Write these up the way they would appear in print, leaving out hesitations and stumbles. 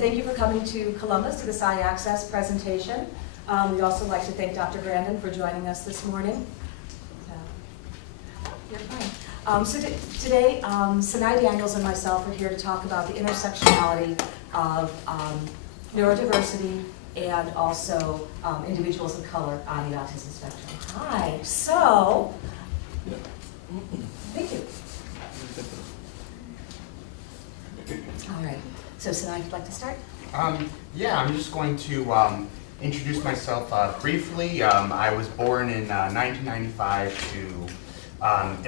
thank you for coming to Columbus to the Sci Access presentation. We'd also like to thank Dr. Grandin for joining us this morning. You're fine. Today, Senay Daniels and myself are here to talk about the intersectionality of neurodiversity and also individuals of color on the autism spectrum. Hi. So, thank you. All right. So, Senay, would you like to start? Yeah, I'm just going to introduce myself briefly. I was born in 1995 to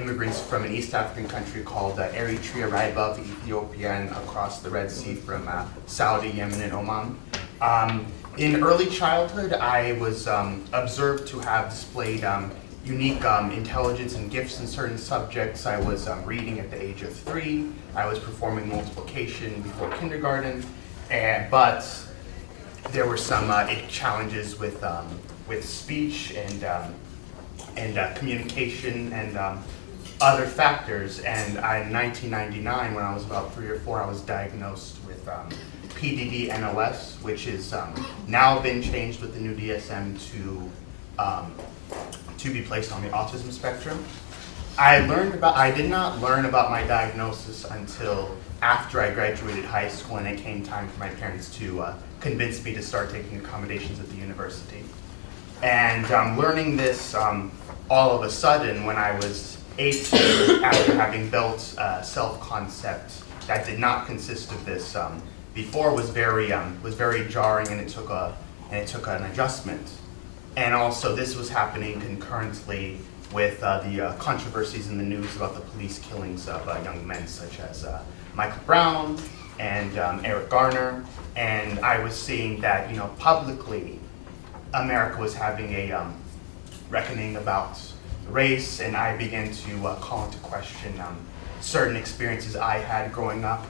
immigrants from an East African country called Eritrea, right above Ethiopia and across the Red Sea from Saudi, Yemen, and Oman. In early childhood, I was observed to have displayed unique intelligence and gifts in certain subjects. I was reading at the age of 3. I was performing multiplication before kindergarten, but there were some challenges with speech and communication and other factors. And in 1999, when I was about 3 or 4, I was diagnosed with PDD-NOS, which is now been changed with the new DSM to be placed on the autism spectrum. I did not learn about my diagnosis until after I graduated high school, and it came time for my parents to convince me to start taking accommodations at the university. And learning this all of a sudden when I was 18, after having built a self-concept that did not consist of this before, was very jarring, and it took an adjustment. And also, this was happening concurrently with the controversies in the news about the police killings of young men, such as Michael Brown and Eric Garner. And I was seeing that, publicly, America was having a reckoning about race, and I began to call into question certain experiences I had growing up,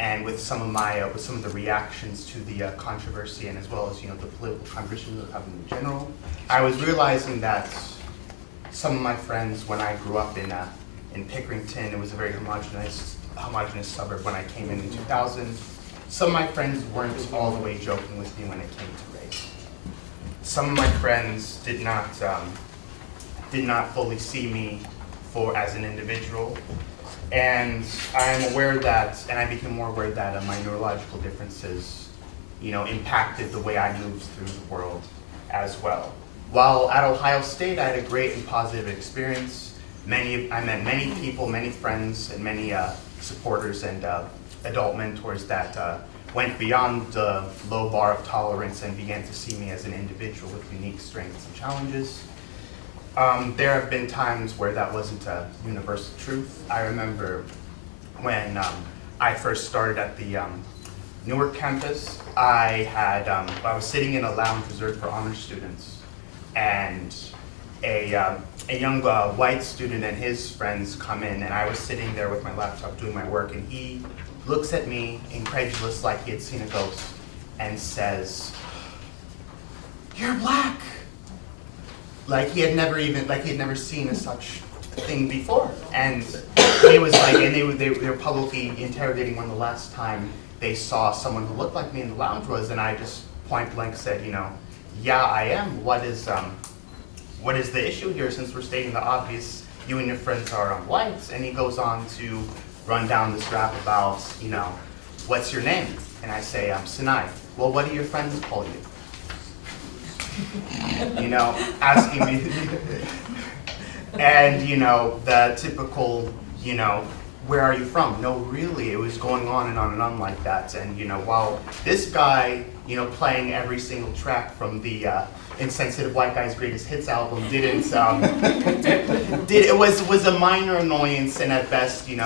and with some of the reactions to the controversy, and as well as the political transition that happened in general. I was realizing that some of my friends, when I grew up in Pickerington, it was a very homogenous suburb when I came in 2000. Some of my friends weren't all the way joking with me when it came to race. Some of my friends did not fully see me as an individual. And I'm aware that, and I became more aware that my neurological differences, impacted the way I moved through the world as well. While at Ohio State, I had a great and positive experience. I met many people, many friends, and many supporters and adult mentors that went beyond the low bar of tolerance and began to see me as an individual with unique strengths and challenges. There have been times where that wasn't a universal truth. I remember when I first started at the Newark campus, I was sitting in a lounge reserved for honor students, and a young white student and his friends come in, and I was sitting there with my laptop doing my work, and he looks at me, incredulous, like he had seen a ghost, and says, "You're black." Like he had never seen such a thing before. And he was like, and they were publicly interrogating when the last time they saw someone who looked like me in the lounge was, and I just point blank said, yeah, I am. What is the issue here, since we're stating the obvious? You and your friends are whites. And he goes on to run down this rap about, what's your name? And I say, I'm Senay. Well, what do your friends call you? Asking me, and the typical, where are you from? No, really, it was going on and on like that. And while this guy, playing every single track from the Insensitive White Guy's Greatest Hits album didn't, it was a minor annoyance, and at best, and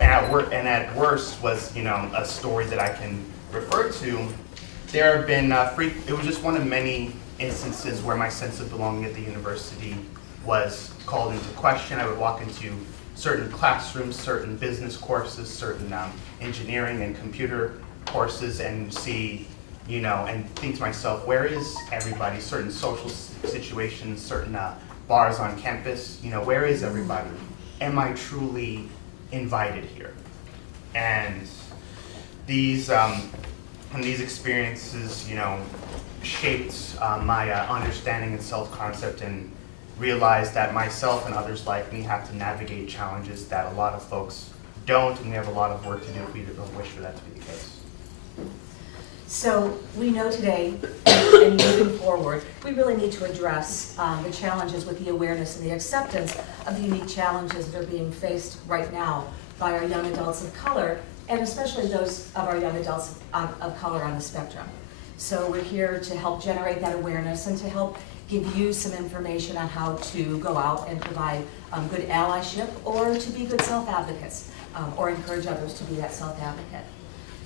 at worst was, a story that I can refer to. There have been it was just one of many instances where my sense of belonging at the university was called into question. I would walk into certain classrooms, certain business courses, certain engineering and computer courses, and see, and think to myself, where is everybody? Certain social situations, certain bars on campus, where is everybody? Am I truly invited here? And these and these experiences, shaped my understanding and self-concept, and realized that myself and others like me have to navigate challenges that a lot of folks don't, and we have a lot of work to do if we don't wish for that to be the case. So we know today, and moving forward, we really need to address the challenges with the awareness and the acceptance of the unique challenges that are being faced right now by our young adults of color, and especially those of our young adults of color on the spectrum. So we're here to help generate that awareness and to help give you some information on how to go out and provide good allyship, or to be good self-advocates, or encourage others to be that self-advocate.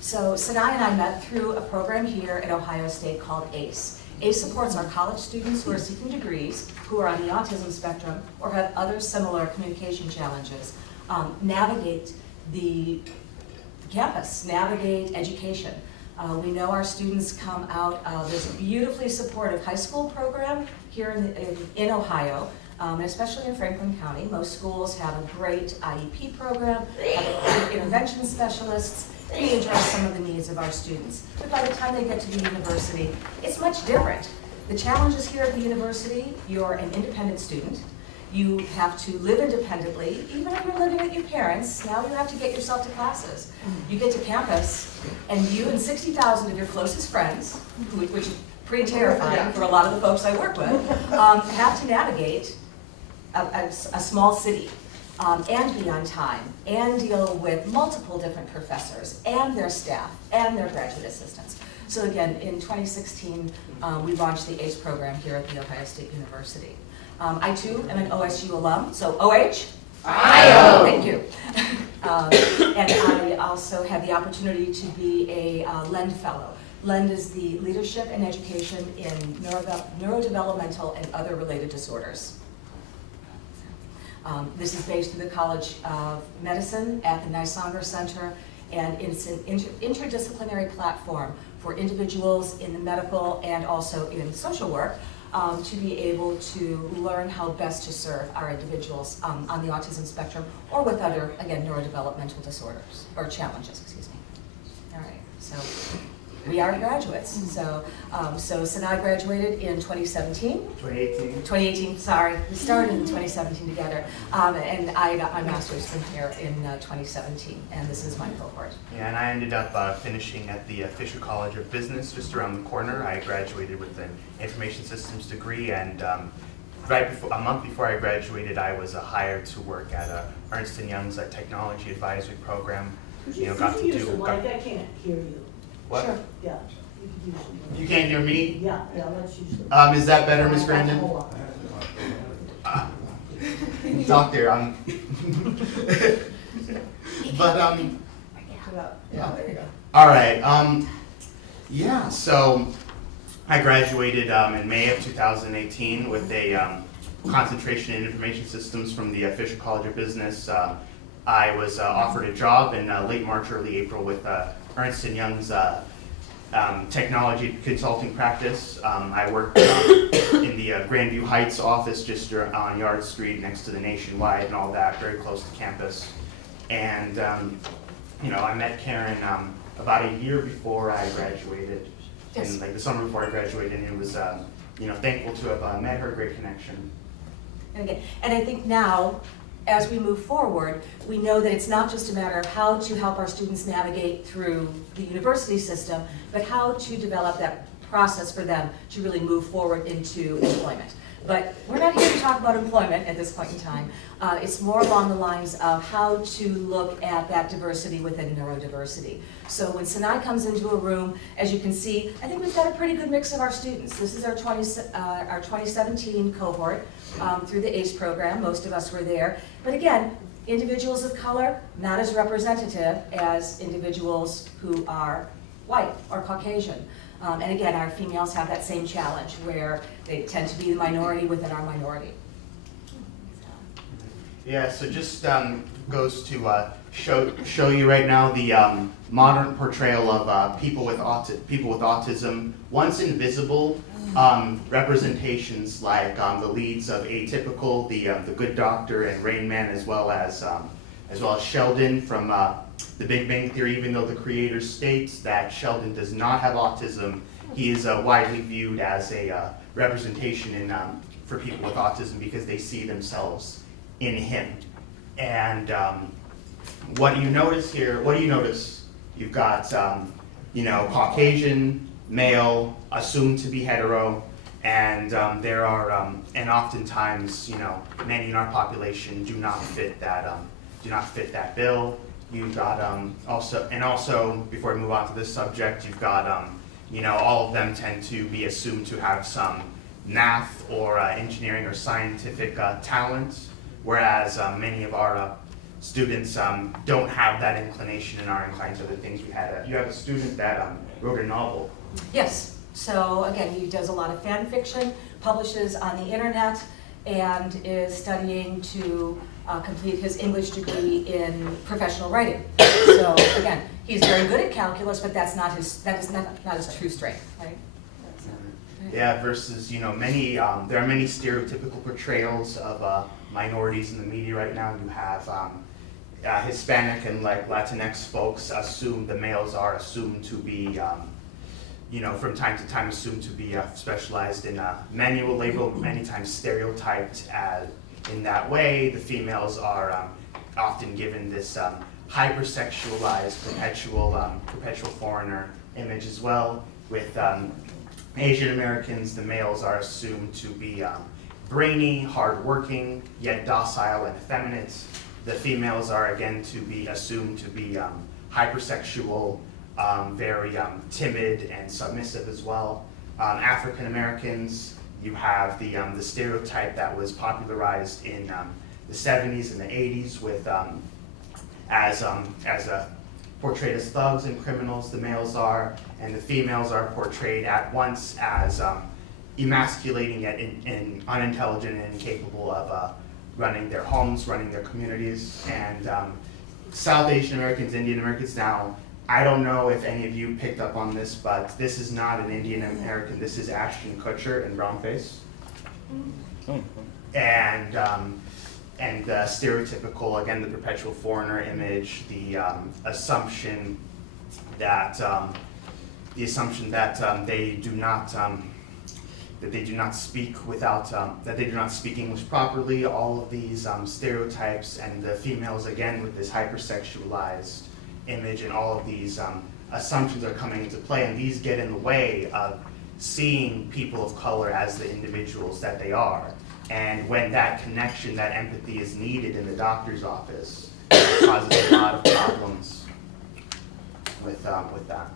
So Senay and I met through a program here at Ohio State called ACE. ACE supports our college students who are seeking degrees, who are on the autism spectrum, or have other similar communication challenges, navigate the campus, navigate education. We know our students come out of this beautifully supportive high school program here in Ohio, especially in Franklin County. Most schools have a great IEP program, have great intervention specialists. They address some of the needs of our students. But by the time they get to the university, it's much different. The challenges here at the university, you're an independent student. You have to live independently. Even if you're living with your parents, now you have to get yourself to classes. You get to campus, and you and 60,000 of your closest friends, which is pretty terrifying for a lot of the folks I work with, have to navigate a small city and be on time and deal with multiple different professors and their staff and their graduate assistants. So again, in 2016, we launched the ACE program here at The Ohio State University. I too am an OSU alum, so OH? I-O! Thank you. And I also had the opportunity to be a LEND Fellow. LEND is the Leadership in Education in Neurodevelopmental and Other Related Disorders. This is based in the College of Medicine at the Nysanger Center, and it's an interdisciplinary platform for individuals in the medical and also in social work to be able to learn how best to serve our individuals on the autism spectrum, or with other, again, neurodevelopmental disorders, or challenges, excuse me. All right, so we are graduates. So Senay graduated in 2017. 2018. 2018, sorry. We started in 2017 together. And I got my master's from here in 2017, and this is my cohort. Yeah, and I ended up finishing at the Fisher College of Business just around the corner. I graduated with an information systems degree, and a month before I graduated, I was hired to work at Ernst & Young's technology advisory program. Got to do. I can't hear you. What? Sure. Yeah, you could use it. You can't hear me? Yeah, let's use it. Is that better, Ms. Grandin? Doctor, but Yeah, there you go. all right. Yeah. So I graduated in May of 2018 with a concentration in information systems from the Fisher College of Business. I was offered a job in late March, early April with Ernst & Young's technology consulting practice. I worked in the Grandview Heights office just on Yard Street next to the Nationwide and all that, very close to campus. And I met Karen about a year before I graduated, Yes. and the summer before I graduated, and it was thankful to have met her, great connection. And again, and I think now, as we move forward, we know that it's not just a matter of how to help our students navigate through the university system, but how to develop that process for them to really move forward into employment. But we're not here to talk about employment at this point in time. It's more along the lines of how to look at that diversity within neurodiversity. So when Senay comes into a room, as you can see, I think we've got a pretty good mix of our students. This is our 2017 cohort through the ACE program. Most of us were there. But again, individuals of color, not as representative as individuals who are white or Caucasian. And again, our females have that same challenge where they tend to be the minority within our minority. Yeah, so just goes to show you right now the modern portrayal of people with autism. Once invisible representations like the leads of Atypical, the Good Doctor, and Rain Man, as well as Sheldon from The Big Bang Theory, even though the creator states that Sheldon does not have autism, he is widely viewed as a representation for people with autism because they see themselves in him. And what do you notice here? What do you notice? You've got, Caucasian, male, assumed to be hetero, and there are, and oftentimes, many in our population do not fit that bill. You've got also, before we move on to this subject, you've got, all of them tend to be assumed to have some math or engineering or scientific talent, whereas many of our students don't have that inclination and are inclined to other things. You have a student that wrote a novel. Yes, so again, he does a lot of fan fiction, publishes on the internet, and is studying to complete his English degree in professional writing. So again, he's very good at calculus, but that is not his true strength, right? Yeah, versus, there are many stereotypical portrayals of minorities in the media right now. You have Hispanic and Latinx folks the males are assumed to be, from time to time assumed to be specialized in manual labor, many times stereotyped in that way. The females are often given this hypersexualized, perpetual foreigner image as well. With Asian Americans, the males are assumed to be brainy, hardworking, yet docile and effeminate. The females are again assumed to be hypersexual, very timid and submissive as well. African Americans, you have the stereotype that was popularized in the 70s and the 80s with portrayed as thugs and criminals, the males are, and the females are portrayed at once as emasculating yet unintelligent and incapable of running their homes, running their communities. And South Asian Americans, Indian Americans, now, I don't know if any of you picked up on this, but this is not an Indian American, this is Ashton Kutcher in brownface. And the stereotypical, again, the perpetual foreigner image, the assumption that they do not speak English properly. All of these stereotypes, and the females again with this hypersexualized image, and all of these assumptions are coming into play, and these get in the way of seeing people of color as the individuals that they are. And when that connection, that empathy is needed in the doctor's office, it causes a lot of problems with that.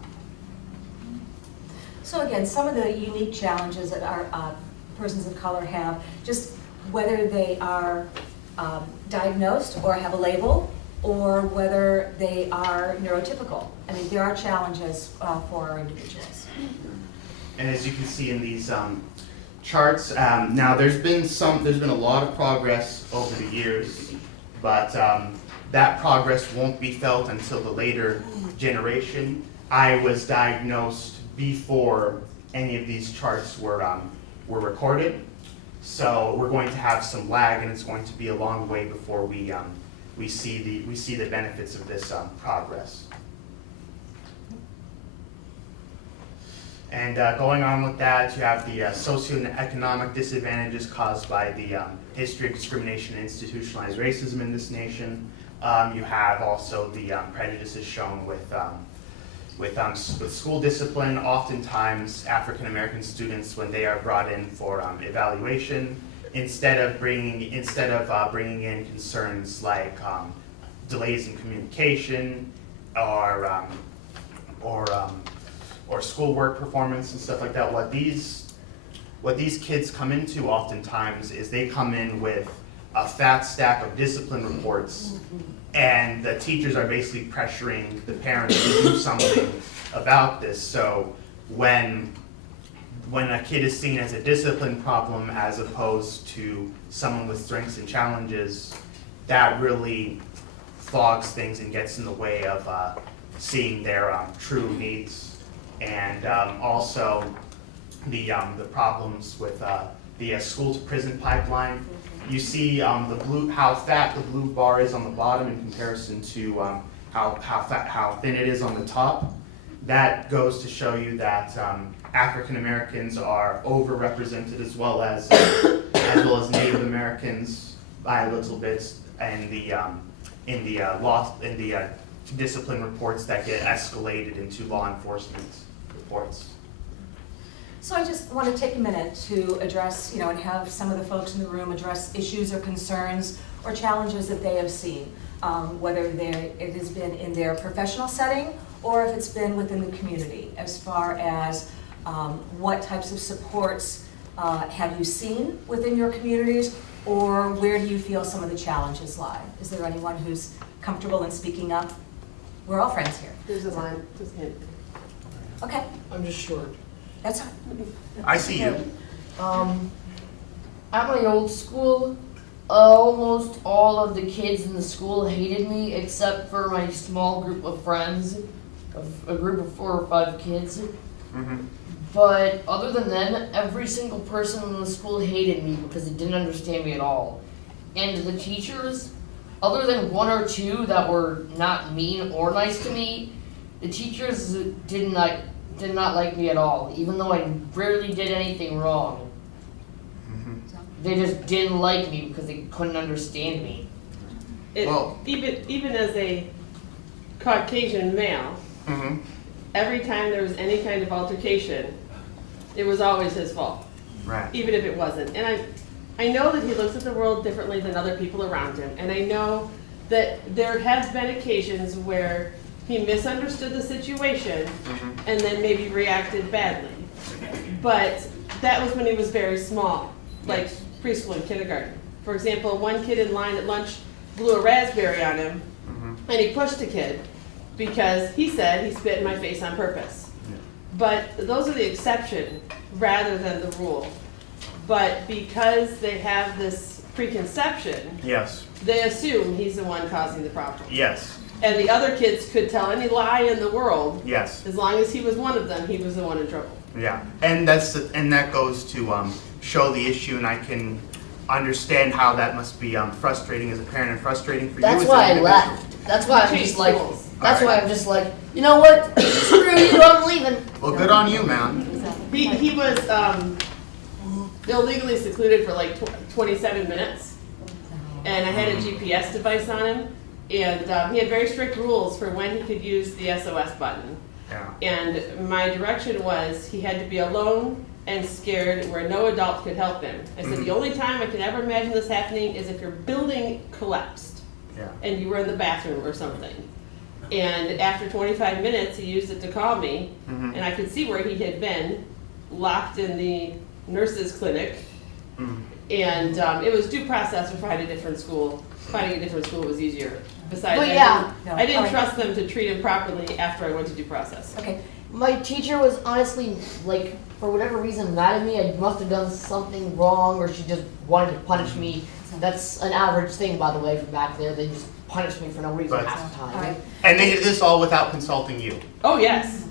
So again, some of the unique challenges that our persons of color have, just whether they are diagnosed or have a label, or whether they are neurotypical. I mean, there are challenges for our individuals. And as you can see in these charts, now there's been a lot of progress over the years, but that progress won't be felt until the later generation. I was diagnosed before any of these charts were recorded, so we're going to have some lag, and it's going to be a long way before we see the benefits of this progress. And going on with that, you have the socioeconomic disadvantages caused by the history of discrimination and institutionalized racism in this nation. You have also the prejudices shown with school discipline. Oftentimes, African American students, when they are brought in for evaluation, instead of bringing in concerns like delays in communication or schoolwork performance and stuff like that, what these kids come into oftentimes is they come in with a fat stack of discipline reports, and the teachers are basically pressuring the parents to do something about this. So when a kid is seen as a discipline problem as opposed to someone with strengths and challenges, that really fogs things and gets in the way of seeing their true needs. And also the problems with the school to prison pipeline. You see how fat the blue bar is on the bottom in comparison to how thin it is on the top, that goes to show you that African Americans are overrepresented as well as Native Americans by little bits, and in the discipline reports that get escalated into law enforcement reports. So I just want to take a minute to address, and have some of the folks in the room address issues or concerns or challenges that they have seen, whether it has been in their professional setting or if it's been within the community, as far as what types of supports have you seen within your communities, or where do you feel some of the challenges lie? Is there anyone who's comfortable in speaking up? We're all friends here. There's a line, just hit. Okay, I'm just short. that's fine. I see you. At my old school, almost all of the kids in the school hated me except for my small group of friends, a group of 4 or 5 kids. Mm-hmm. But other than them, every single person in the school hated me because they didn't understand me at all. And the teachers, other than 1 or 2 that were not mean or nice to me, the teachers did not like me at all, even though I rarely did anything wrong. Mm-hmm. They just didn't like me because they couldn't understand me. Well- Even as a Caucasian male, Mm-hmm. every time there was any kind of altercation, it was always his fault, Right. even if it wasn't. And I know that he looks at the world differently than other people around him, and I know that there have been occasions where he misunderstood the situation Mm-hmm. and then maybe reacted badly. But that was when he was very small, like preschool and kindergarten. For example, one kid in line at lunch blew a raspberry on him, Mm-hmm. and he pushed the kid because he said he spit in my face on purpose. Yeah. But those are the exception rather than the rule. But because they have this preconception, Yes. they assume he's the one causing the problem. Yes. And the other kids could tell any lie in the world, Yes. as long as he was one of them, he was the one in trouble. Yeah. And that goes to show the issue, and I can understand how that must be frustrating as a parent and frustrating for That's you as why an I individual. left. That's why I'm Change just like. schools. That's Alright. why I'm just like. You know what? Screw you. I'm leaving. Well, good on you, man. He was illegally secluded for like 27 minutes, and I had a GPS device on him, and he had very strict rules for when he could use the SOS button. Yeah. And my direction was he had to be alone and scared where no adult could help him. I said, the only time I can ever imagine this happening is if your building collapsed Yeah. and you were in the bathroom or something. And after 25 minutes, he used it to call me, Mhm. and I could see where he had been, locked in the nurse's clinic. Mm. And it was due process for finding a different school. Finding a different school was easier. Besides, But yeah. I didn't Alright. trust them to treat him properly after I went to due process. Okay, My teacher was honestly like, for whatever reason, mad at me. I must have done something wrong, or she just wanted to punish me. That's an average thing, by the way, from back there. They just punish me for no reason But- half the time. all right, And they did this all without consulting you. Oh, yes.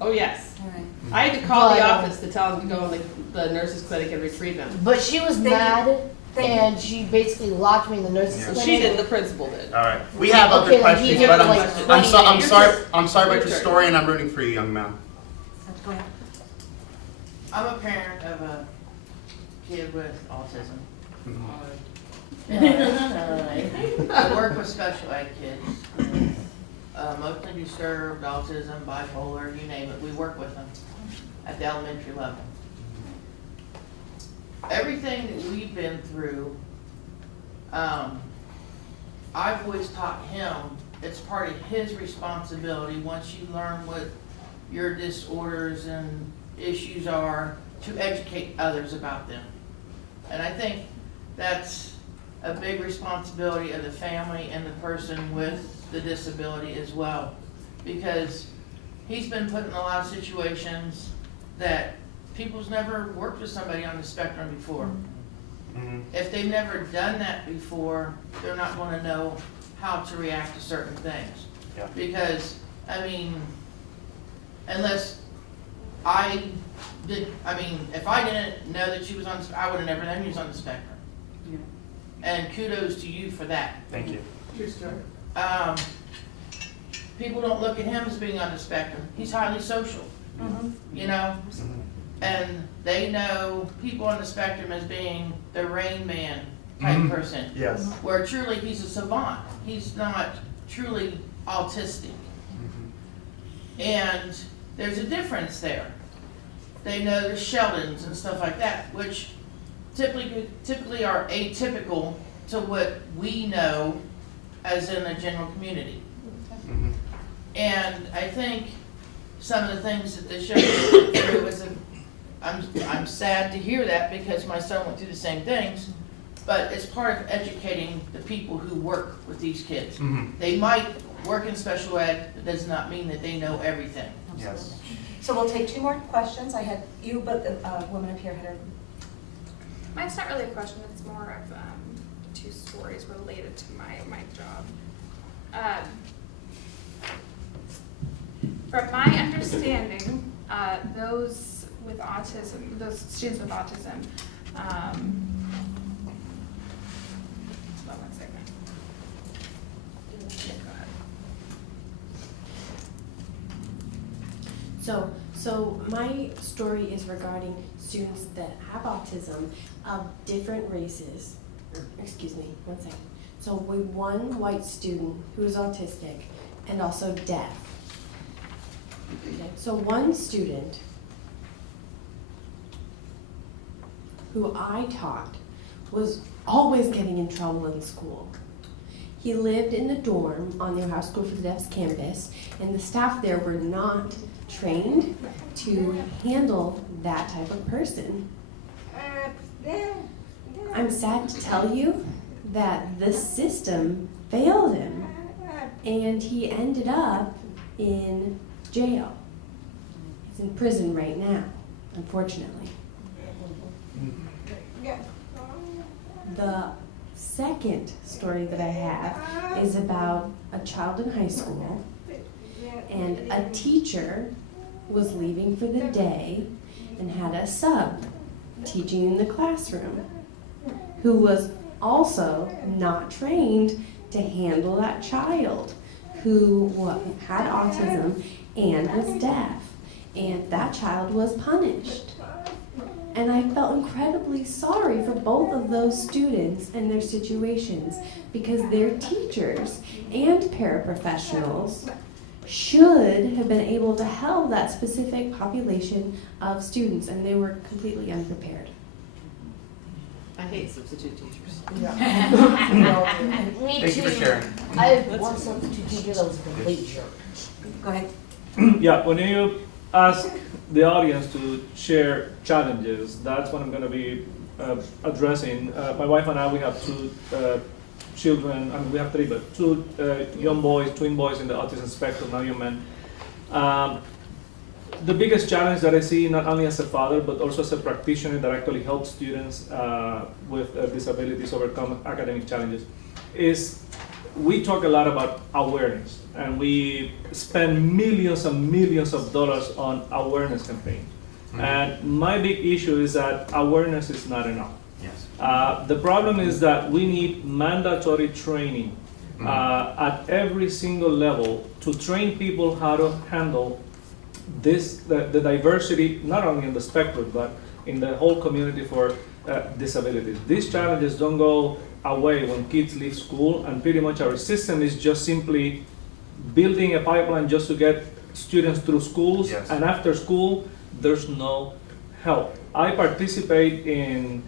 Oh, yes. all right. I had to call the But, office to tell him to go in the nurse's clinic and retrieve him. But she was Thank you. mad, Thank you. and she basically locked me in the nurse's Yeah. clinic. She didn't, the principal did. All right. We have other Okay, then questions, he did but for I'm like 20 minutes. sorry about Your your turn. story, and I'm rooting for you, young man. Go ahead. I'm a parent of a kid with autism. I work with special ed kids, emotionally disturbed, autism, bipolar, you name it, we work with them at the elementary level. Everything that we've been through, I've always taught him, it's part of his responsibility, once you learn what your disorders and issues are, to educate others about them. And I think that's a big responsibility of the family and the person with the disability as well. Because he's been put in a lot of situations that people's never worked with somebody on the spectrum before. Mhm. If they've never done that before, they're not gonna know how to react to certain things. Yeah. Because, I mean, unless if I didn't know that she was on, I would've never known she was on the spectrum. And kudos to you for that. Thank you. True story. people don't look at him as being on the spectrum. He's highly social, you know? And they know people on the spectrum as being the Rain Man type person. Yes. Where truly he's a savant. He's not truly autistic. And there's a difference there. They know the Sheldons and stuff like that, which typically are atypical to what we know as in the general community. And I think some of the things that the show went through was I'm sad to hear that because my son went through the same things, but it's part of educating the people who work with these kids. They might work in special ed, it does not mean that they know everything. Yes. So we'll take 2 more questions. I had you, but the woman up here had her. Mine's not really a question, it's more of 2 stories related to my job. From my understanding, those with autism, those students with autism, hold on 1 second. Yeah, go ahead. So my story is regarding students that have autism of different races. Excuse me, 1 second. So we one white student who is autistic and also deaf. Okay, so one student who I taught was always getting in trouble in school. He lived in the dorm on the Ohio School for the Deaf's campus, and the staff there were not trained to handle that type of person. I'm sad to tell you that the system failed him, and he ended up in jail. He's in prison right now, unfortunately. The second story that I have is about a child in high school, and a teacher was leaving for the day and had a sub teaching in the classroom who was also not trained to handle that child who had autism and was deaf, and that child was punished. And I felt incredibly sorry for both of those students and their situations because their teachers and paraprofessionals should have been able to help that specific population of students, and they were completely unprepared. I hate substitute teachers. Me Thank you for too. sharing. I had one substitute teacher that was a complete jerk. Go ahead. Yeah, when you ask the audience to share challenges, that's what I'm going to be addressing. My wife and I, we have 2 children. I mean, we have 3, but 2 young boys, twin boys in the autism spectrum, now young men. The biggest challenge that I see, not only as a father, but also as a practitioner that actually helps students with disabilities overcome academic challenges, is we talk a lot about awareness, and we spend millions and millions of dollars on awareness campaigns. And my big issue is that awareness is not enough. Yes. The problem is that we need mandatory training at every single level to train people how to handle the diversity, not only in the spectrum, but in the whole community for disabilities. These challenges don't go away when kids leave school, and pretty much our system is just simply building a pipeline just to get students through schools, Yes. and after school, there's no help. I participate in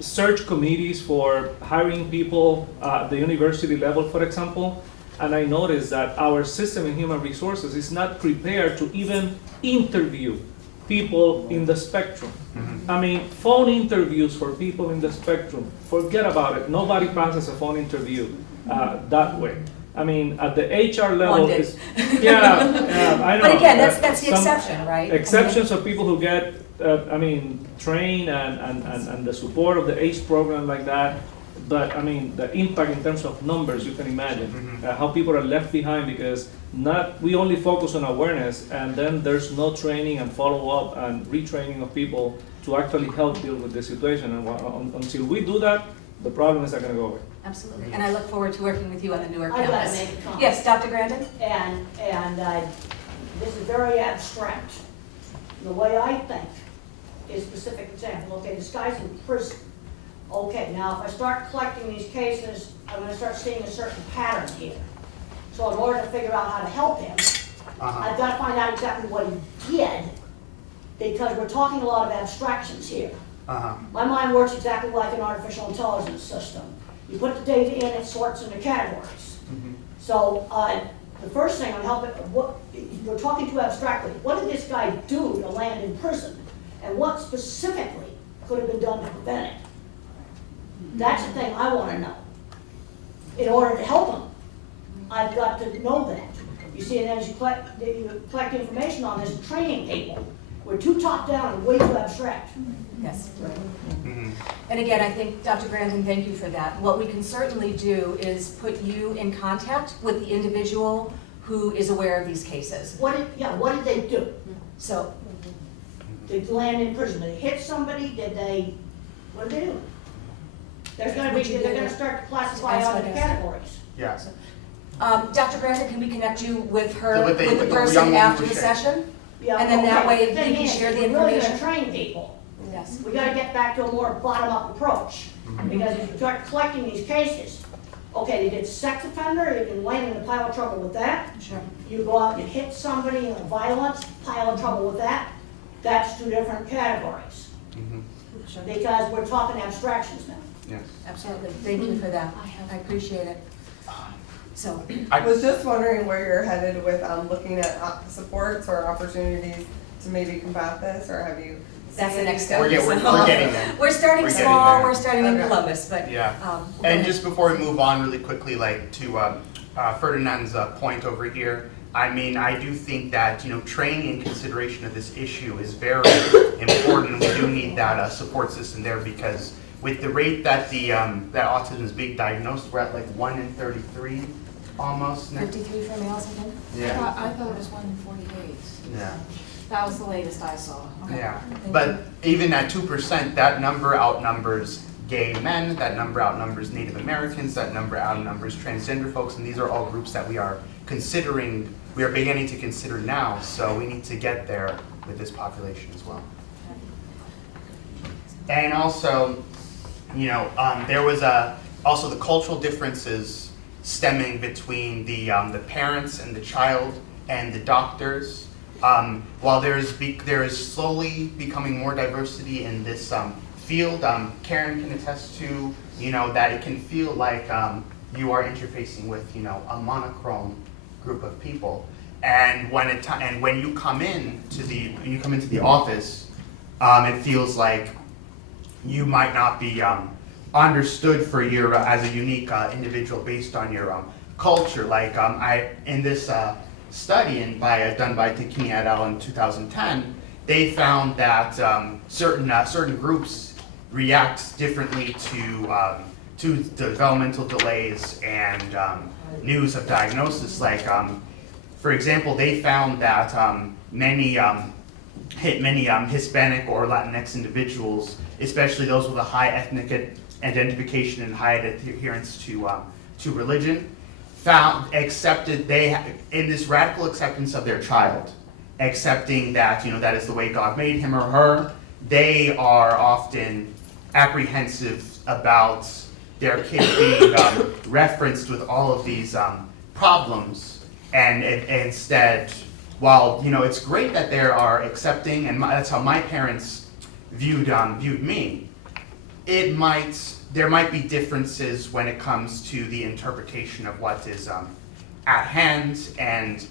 search committees for hiring people at the university level, for example, and I noticed that our system in human resources is not prepared to even interview people in the spectrum. I mean, phone interviews for people in the spectrum, forget about it. Nobody passes a phone interview that way. I mean, at the HR level, One did. yeah, I know. But again, that's the Some exception, right? Exceptions of people who get, trained and the support of the ACE program like that. But I mean, the impact in terms of numbers, you can imagine how people are left behind because we only focus on awareness, and then there's no training and follow-up and retraining of people to actually help deal with the situation. And until we do that, the problem is not going to go away. Absolutely, and I look forward to working with you on the Newark I'd like to campus. make a comment. Yes, Dr. Grandin? And this is very abstract. The way I think is specific example. Okay, this guy's in prison. Okay, now if I start collecting these cases, I'm gonna start seeing a certain pattern here. So in order to figure out how to help him, I've got to find out exactly what he did, because we're talking a lot of abstractions here. My mind works exactly like an artificial intelligence system. You put the data in, it sorts into categories. So the first thing I'm helping, we're talking too abstractly. What did this guy do to land in prison? And what specifically could have been done to prevent it? That's the thing I want to know. In order to help him, I've got to know that. You see, and as you collect information on this, training people, we're too top down and way too abstract. Yes. And again, I think, Dr. Grandin, thank you for that. What we can certainly do is put you in contact with the individual who is aware of these cases. What did they do? So, Did they land in prison? Did they hit somebody? What did they do? They're gonna start to classify all the categories. Yeah. Dr. Grandin, can we connect you with her, So with the young person woman after who the shared. session? Yeah, And then that okay. way The thing you can is, share the we're really information. gonna train people. Yes. We gotta get back to a more bottom-up approach. Because if you start collecting these cases, okay, they did sex offender, you can land in a pile of trouble with that. Sure. You go out and you hit somebody in violence, pile of trouble with that. That's two different categories. Sure. Because we're talking abstractions now. Yes. Absolutely. Thank you for that. I appreciate it. So, I was just wondering where you're headed with looking at supports or opportunities to maybe combat this, or have you? that's the seen next any step. We're getting there. We're starting We're getting small, there. we're starting in Okay. Columbus, but. Yeah. go And ahead. just before we move on really quickly, like to Ferdinand's point over here, I mean, I do think that, training in consideration of this issue is very important. We do need that support system there, because with the rate that that autism is being diagnosed, we're at like 1 in 33 almost now. 53 for males, I think? Yeah. I thought it was 1 in 48. Yeah. That was the latest I saw. Yeah. Thank But even at 2%, that number outnumbers gay men, that number outnumbers Native Americans, that number outnumbers transgender folks, and these are all groups that we are beginning to consider now, so we need to get there with this population as well. And also, there was also the cultural differences stemming between the parents and the child and the doctors. While there is slowly becoming more diversity in this field, Karen can attest to, that it can feel like you are interfacing with, a monochrome group of people. And when you come into the office, it feels like you might not be understood for your as a unique individual based on your culture. Like in this study done by Takini et al. In 2010, they found that certain groups react differently to developmental delays and news of diagnosis. Like, for example, they found that many Hispanic or Latinx individuals, especially those with a high ethnic identification and high adherence to religion, in this radical acceptance of their child, accepting that that is the way God made him or her, they are often apprehensive about their kid being referenced with all of these problems, and instead, while it's great that they are accepting, and that's how my parents viewed me, there might be differences when it comes to the interpretation of what is at hand, and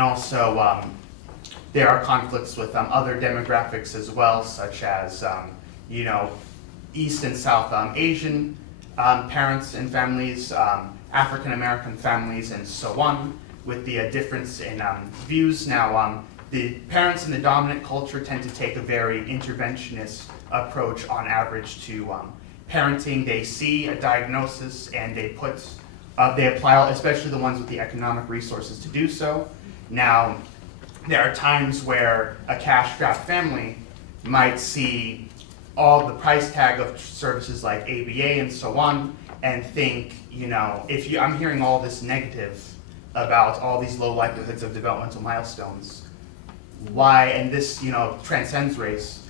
also there are conflicts with other demographics as well, such as East and South Asian parents and families, African American families, and so on, with the difference in views. Now, the parents in the dominant culture tend to take a very interventionist approach on average to parenting. They see a diagnosis and they apply, especially the ones with the economic resources to do so. Now, there are times where a cash-strapped family might see all the price tag of services like ABA and so on, and think, you know, I'm hearing all this negative about all these low likelihoods of developmental milestones. Why, and this, you know, transcends race.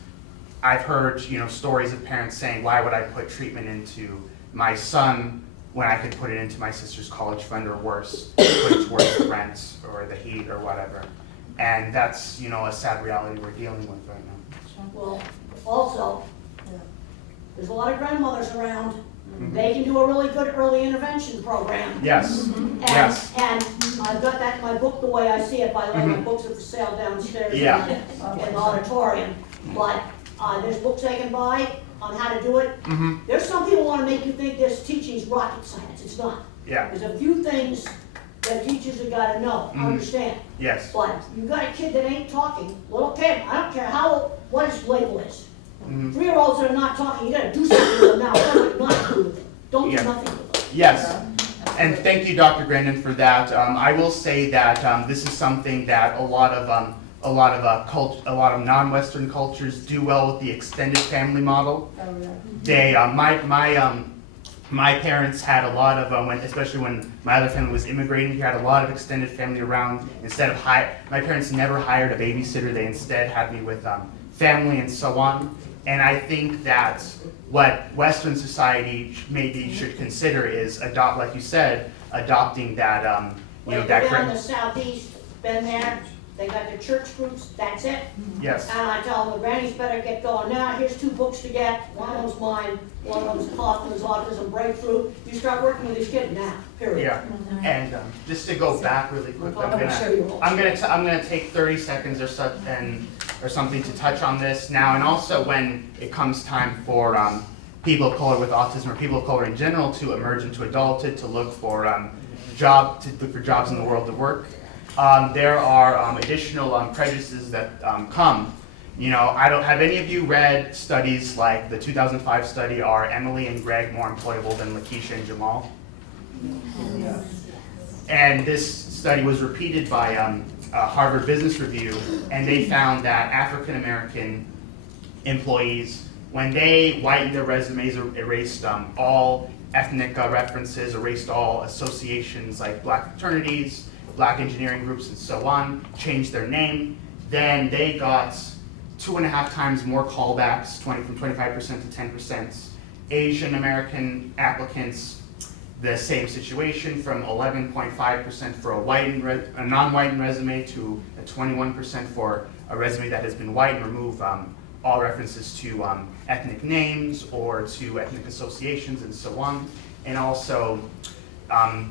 I've heard, you know, stories of parents saying, why would I put treatment into my son when I could put it into my sister's college fund, or worse, put it towards the rent or the heat or whatever. And that's, you know, a sad reality we're dealing with right now. Well, also, there's a lot of grandmothers around. They can do a really good early intervention program. Yes, yes. And I've got that in my book, The Way I See It, by the way, my books are for sale downstairs in the auditorium. But there's books they can buy on how to do it. There's some people want to make you think this teaching's rocket science. It's not. Yeah. There's a few things that teachers have got to know, understand. Yes. But you've got a kid that ain't talking, little kid, I don't care what his label is. 3-year-olds that are not talking, you gotta do something with them now, what not do with them. Don't do nothing with them. Yes. And thank you, Dr. Grandin, for that. I will say that this is something that a lot of non-Western cultures do well with the extended family model. They, my parents had a lot of, especially when my other family was immigrating, he had a lot of extended family around. Instead of my parents never hired a babysitter. They instead had me with family and so on. And I think that what Western society maybe should consider is like you said, adopting that, you know, that. Down in the southeast, been there, they got their church groups, that's it. Yes. And I tell them, the grannies better get going now, here's 2 books to get, one of them's mine, one of them's Kaufman's Autism Breakthrough. You start working with these kids now, period. Yeah, and just to go back really quick, I'm gonna take 30 seconds or so or something to touch on this now, and also when it comes time for people of color with autism or people of color in general to emerge into adulthood, to look for jobs in the world of work. There are additional prejudices that come. You know, have any of you read studies like the 2005 study, Are Emily and Greg More Employable Than Lakeisha and Jamal? Yes. And this study was repeated by Harvard Business Review, and they found that African American employees, when they whitened their resumes, erased all ethnic references, erased all associations like black fraternities, black engineering groups, and so on, changed their name, then they got 2.5 times more callbacks, from 25% to 10%. Asian American applicants, the same situation, from 11.5% for a non-whitened resume to a 21% for a resume that has been white, and remove all references to ethnic names or to ethnic associations and so on. And also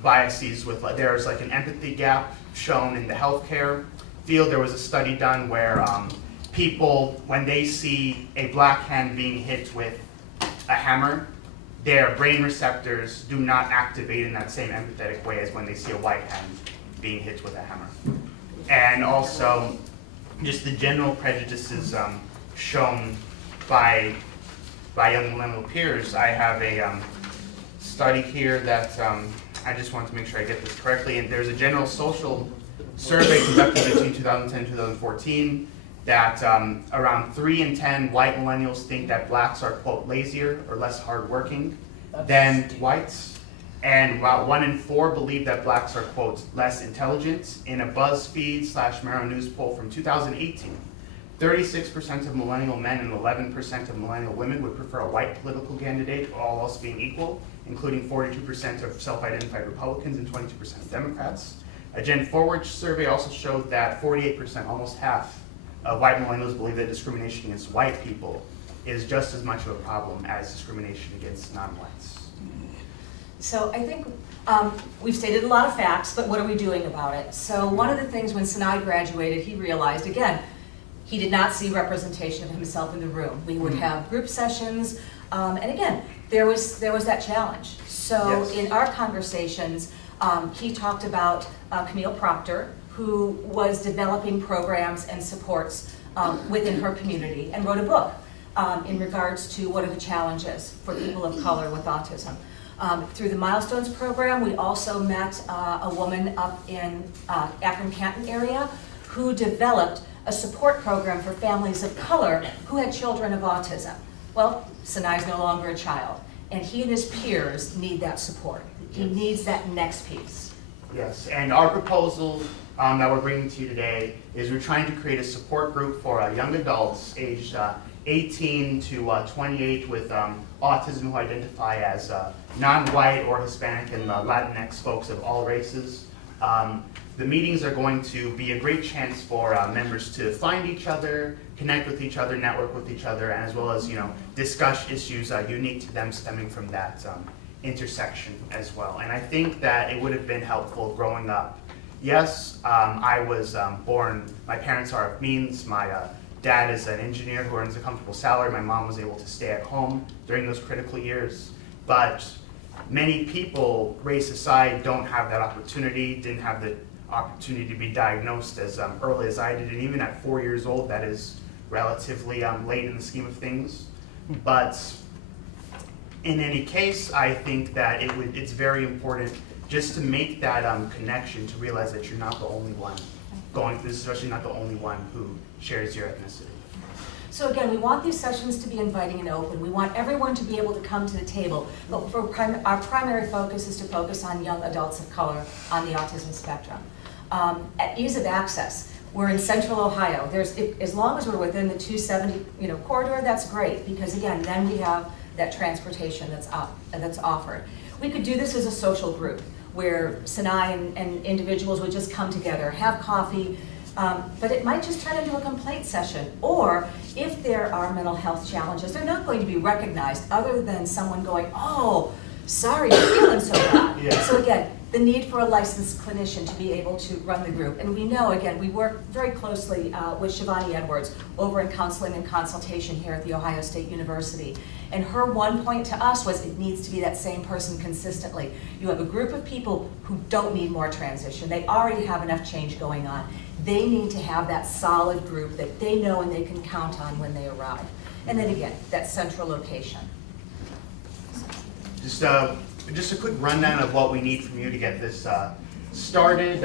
biases with, there's like an empathy gap shown in the healthcare field. There was a study done where people, when they see a black hand being hit with a hammer, their brain receptors do not activate in that same empathetic way as when they see a white hand being hit with a hammer. And also, just the general prejudices shown by young millennial peers. I have a study here that I just want to make sure I get this correctly. And there's a general social survey conducted between 2010 and 2014 that around 3 in 10 white millennials think that blacks are, quote, lazier or less hardworking than whites. And about 1 in 4 believe that blacks are, quote, less intelligent. In a BuzzFeed/Mero News poll from 2018, 36% of millennial men and 11% of millennial women would prefer a white political candidate, all else being equal, including 42% of self-identified Republicans and 22% of Democrats. A Gen Forward survey also showed that 48%, almost half, of white millennials believe that discrimination against white people is just as much of a problem as discrimination against non-whites. So I think we've stated a lot of facts, but what are we doing about it? So one of the things when Senay graduated, he realized, again, he did not see representation of himself in the room. We would have group sessions, and again, there was that challenge. So Yes. in our conversations, he talked about Camille Proctor, who was developing programs and supports within her community, and wrote a book in regards to what are the challenges for people of color with autism. Through the Milestones program, we also met a woman up in Akron-Canton area who developed a support program for families of color who had children of autism. Well, Senay's no longer a child, and he and his peers need that support. He needs that next piece. Yes, and our proposal that we're bringing to you today is we're trying to create a support group for young adults aged 18 to 28 with autism who identify as non-white or Hispanic and Latinx folks of all races. The meetings are going to be a great chance for members to find each other, connect with each other, network with each other, and as well as discuss issues unique to them stemming from that intersection as well. And I think that it would have been helpful growing up. Yes, I was born, my parents are of means, my dad is an engineer who earns a comfortable salary, my mom was able to stay at home during those critical years, but many people, race aside, don't have that opportunity, didn't have the opportunity to be diagnosed as early as I did, and even at 4 years old, that is relatively late in the scheme of things. But in any case, I think that it's very important just to make that connection, to realize that you're not the only one going through this, especially not the only one who shares your ethnicity. So again, we want these sessions to be inviting and open. We want everyone to be able to come to the table. But our primary focus is to focus on young adults of color on the autism spectrum. At ease of access, we're in central Ohio. As long as we're within the 270 corridor, that's great, because again, then we have that transportation that's offered. We could do this as a social group where Senay and individuals would just come together, have coffee, but it might just turn into a complaint session. Or if there are mental health challenges, they're not going to be recognized other than someone going, oh, sorry, you're feeling so bad. Yeah. So again, the need for a licensed clinician to be able to run the group. And we know, again, we work very closely with Shivani Edwards over in counseling and consultation here at The Ohio State University. And her one point to us was it needs to be that same person consistently. You have a group of people who don't need more transition. They already have enough change going on. They need to have that solid group that they know and they can count on when they arrive. And then again, that central location. Just a quick rundown of what we need from you to get this started.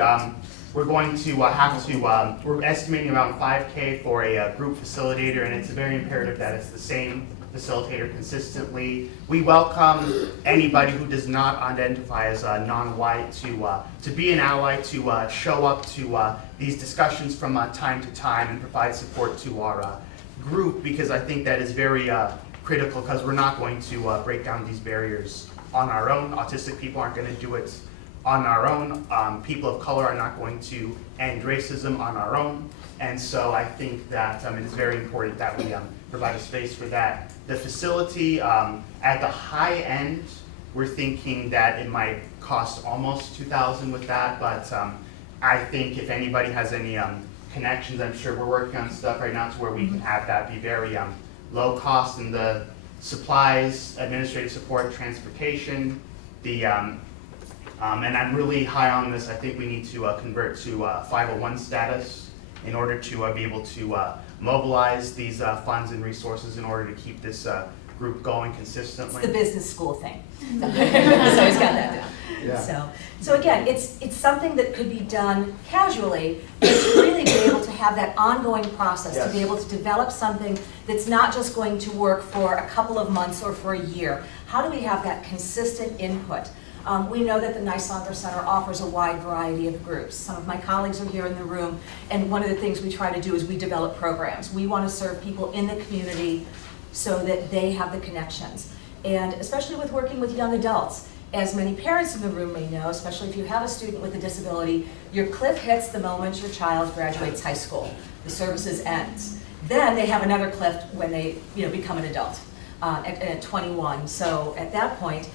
We're going to we're estimating around $5K for a group facilitator, and it's very imperative that it's the same facilitator consistently. We welcome anybody who does not identify as non-white to be an ally, to show up to these discussions from time to time and provide support to our group, because I think that is very critical, because we're not going to break down these barriers on our own. Autistic people aren't going to do it on our own. People of color are not going to end racism on our own. And so I think that it is very important that we provide a space for that. The facility, at the high end, we're thinking that it might cost almost $2,000 with that, but I think if anybody has any connections, I'm sure we're working on stuff right now to where we can have that be very low cost, and the supplies, administrative support, transportation, and I'm really high on this. I think we need to convert to 501 status in order to be able to mobilize these funds and resources in order to keep this group going consistently. It's the business school thing. So he's got that down. Yeah. So again, it's something that could be done casually, but to really be able to have that ongoing process, Yes. to be able to develop something that's not just going to work for a couple of months or for a year. How do we have that consistent input? We know that the Nislonger Center offers a wide variety of groups. Some of my colleagues are here in the room, and one of the things we try to do is we develop programs. We want to serve people in the community so that they have the connections. And especially with working with young adults, as many parents in the room may know, especially if you have a student with a disability, your cliff hits the moment your child graduates high school. The services ends. Then they have another cliff when they become an adult at 21. So at that point,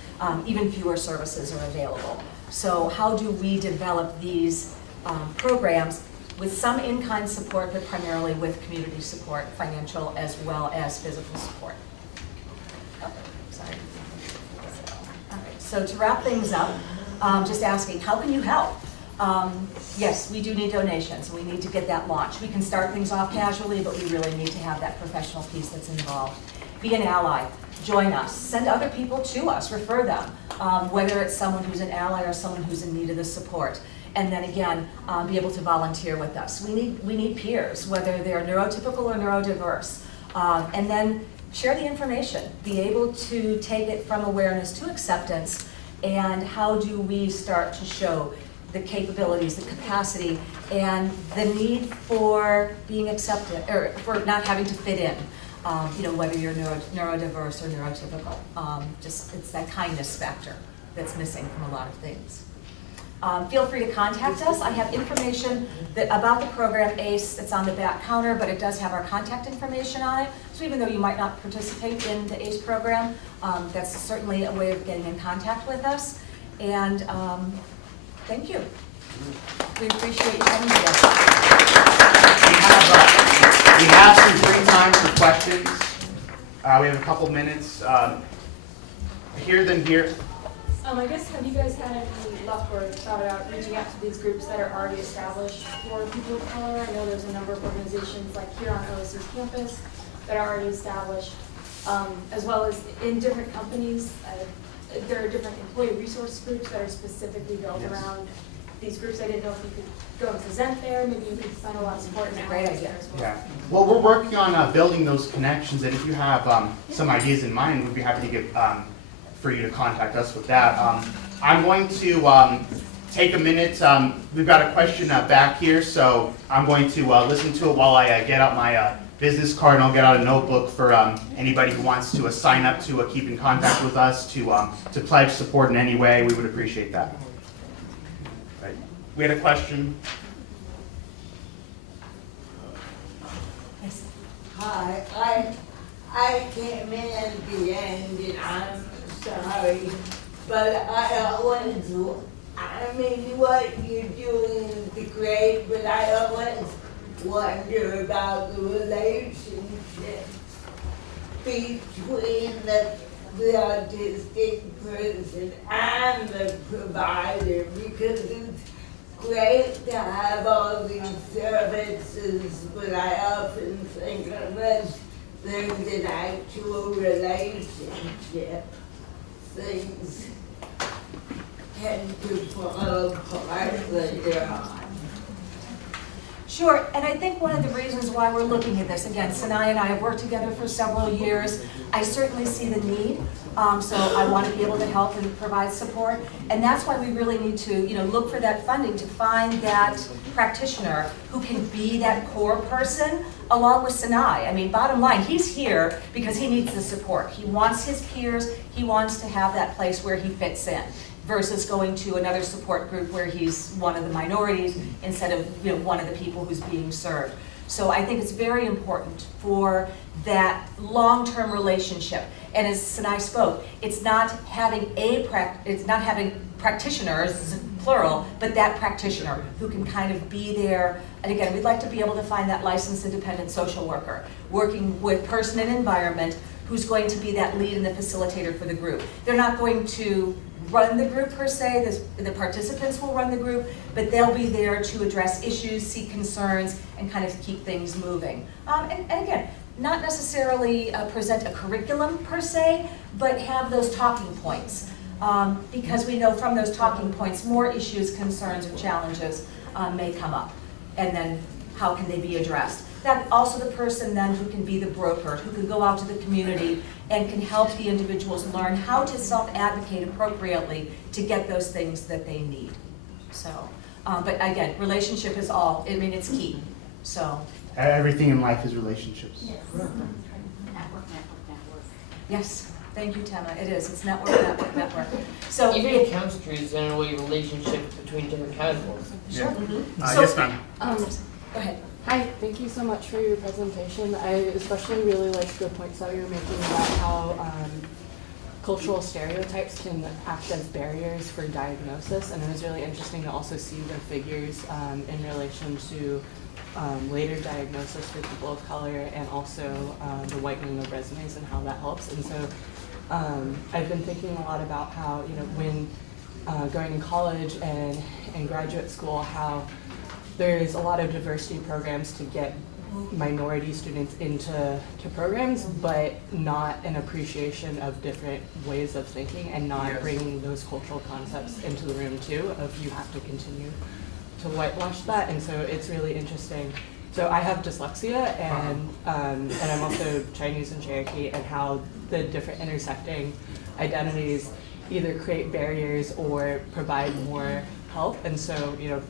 even fewer services are available. So how do we develop these programs with some in-kind support, but primarily with community support, financial as well as physical support? Sorry. All right, so to wrap things up, just asking, how can you help? Yes, we do need donations. We need to get that launched. We can start things off casually, but we really need to have that professional piece that's involved. Be an ally. Join us. Send other people to us. Refer them, whether it's someone who's an ally or someone who's in need of the support. And then again, be able to volunteer with us. We need peers, whether they're neurotypical or neurodiverse. And then share the information, be able to take it from awareness to acceptance, and how do we start to show the capabilities, the capacity, and the need for being accepted, or for not having to fit in, whether you're neurodiverse or neurotypical. Just, it's that kindness factor that's missing from a lot of things. Feel free to contact us. I have information about the program ACE that's on the back counter, but it does have our contact information on it. So even though you might not participate in the ACE program, that's certainly a way of getting in contact with us. And thank you. We appreciate you coming today. We have some free time for questions. We have a couple minutes. Here, then here. I guess, have you guys had any luck or thought about reaching out to these groups that are already established for people of color? I know there's a number of organizations like here on OSU's campus that are already established, as well as in different companies. There are different employee resource groups that are specifically built around these groups. I didn't know if you could go and present there. Maybe you could find a lot of support and Great idea. there as well. Yeah. Well, we're working on building those connections, and if you have some ideas in mind, we'd be happy to give for you to contact us with that. I'm going to take a minute. We've got a question back here, so I'm going to listen to it while I get out my business card, and I'll get out a notebook for anybody who wants to sign up to keep in contact with us, to pledge support in any way. We would appreciate that. Right. We had a question. Yes. Hi, I came in at the end and I'm sorry, but I always, I mean, what you're doing is great, but I always wonder about the relationship between the autistic person and the provider, because it's great to have all these services, but I often think unless there's an actual relationship, things tend to fall apart later on. Sure, and I think one of the reasons why we're looking at this, again, Senay and I have worked together for several years. I certainly see the need, so I want to be able to help and provide support. And that's why we really need to, look for that funding to find that practitioner who can be that core person along with Senay. I mean, bottom line, he's here because he needs the support. He wants his peers, he wants to have that place where he fits in, versus going to another support group where he's one of the minorities instead of one of the people who's being served. So I think it's very important for that long-term relationship. And as Senay spoke, it's not having practitioners, plural, but that practitioner who can kind of be there. And again, we'd like to be able to find that licensed independent social worker working with person and environment who's going to be that lead and the facilitator for the group. They're not going to run the group per se, the participants will run the group, but they'll be there to address issues, seek concerns, and kind of keep things moving. And again, not necessarily present a curriculum per se, but have those talking points. Because we know from those talking points, more issues, concerns, or challenges may come up. And then how can they be addressed? That also the person then who can be the broker, who can go out to the community and can help the individuals learn how to self-advocate appropriately to get those things that they need. So, but again, relationship is all, it's key, so. Everything in life is relationships. Yes. Network. Yes, thank you, Tema, it is, it's network. So Even chemistry is in a way relationship between different chemicals. Sure. Yeah. So- Yes, ma'am. Go ahead. Hi, thank you so much for your presentation. I especially really liked the points that you were making about how cultural stereotypes can act as barriers for diagnosis, and it was really interesting to also see the figures in relation to later diagnosis for people of color, and also the whitening of resumes and how that helps. And so I've been thinking a lot about how, when going in college and graduate school, how there's a lot of diversity programs to get minority students into programs, but not an appreciation of different ways of thinking, and not bringing those cultural concepts into the room too, of you have to continue to whitewash that. And so it's really interesting So I have dyslexia, and I'm also Chinese and Cherokee, and how the different intersecting identities either create barriers or provide more help. And so, you know,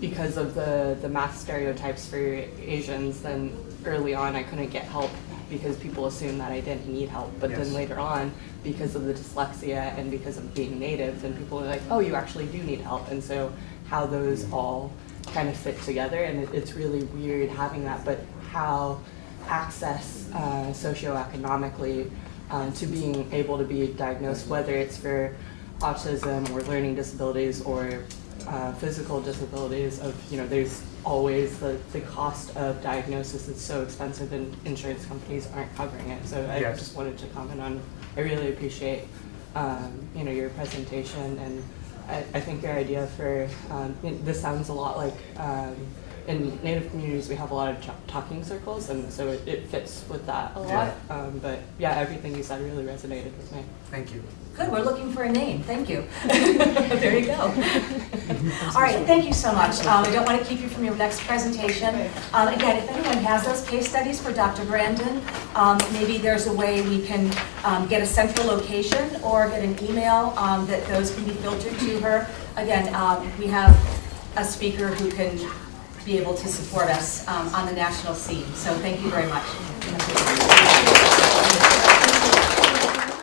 because of the math stereotypes for Asians, then early on I couldn't get help because people assumed that I didn't need help. But Yes. then later on, because of the dyslexia and because of being native, then people are like, oh, you actually do need help. And so how those all kind of fit together, and it's really weird having that, but how access socioeconomically to being able to be diagnosed, whether it's for autism or learning disabilities or physical disabilities, of, you know, there's always the cost of diagnosis is so expensive and insurance companies aren't covering it. So I Yes. just wanted to comment on, I really appreciate you know, your presentation, and I think your idea for, this sounds a lot like, in Native communities we have a lot of talking circles, and so it fits with that a lot. But yeah, everything you said really resonated with me. Thank you. Good, we're looking for a name, thank you. There you go. All right, thank you so much. I don't want to keep you from your next presentation. Again, if anyone has those case studies for Dr. Brandon, maybe there's a way we can get a central location or get an email that those can be filtered to her. Again, we have a speaker who can be able to support us on the national scene. So thank you very much.